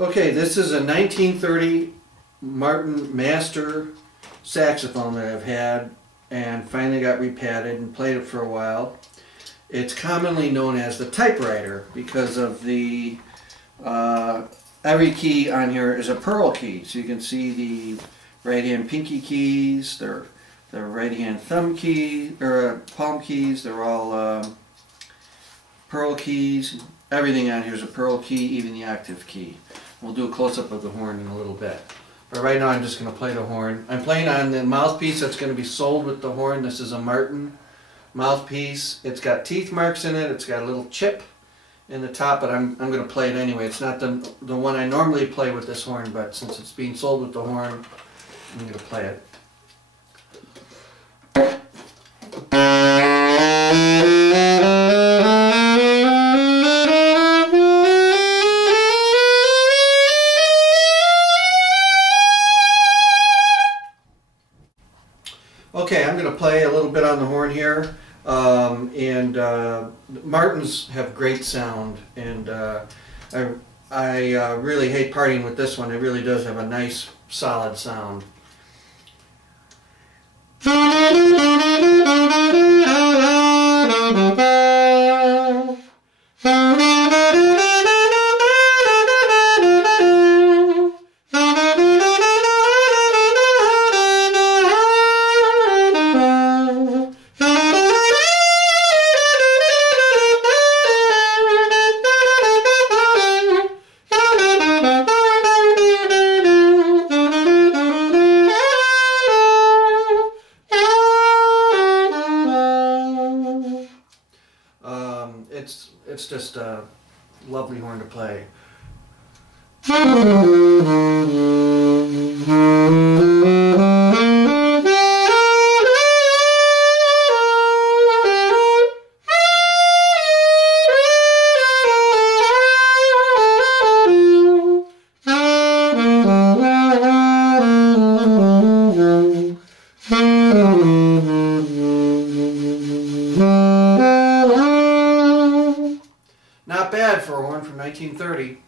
Okay, this is a 1930 Martin Master saxophone that I've had and finally got repadded and played it for a while. It's commonly known as the Typewriter because of the every key on here is a pearl key. So you can see the right hand pinky keys, the right hand thumb key or palm keys. They're all pearl keys. Everything on here is a pearl key, even the octave key. We'll do a close-up of the horn in a little bit. But right now I'm just going to play the horn. I'm playing on the mouthpiece that's going to be sold with the horn. This is a Martin mouthpiece. It's got teeth marks in it. It's got a little chip in the top, but I'm going to play it anyway. It's not the one I normally play with this horn, but since it's being sold with the horn, I'm going to play it. Okay, I'm going to play a little bit on the horn here, Martins have great sound, and I really hate partying with this one. It really does have a nice, solid sound. It's just a lovely horn to play. Not bad for a horn from 1930.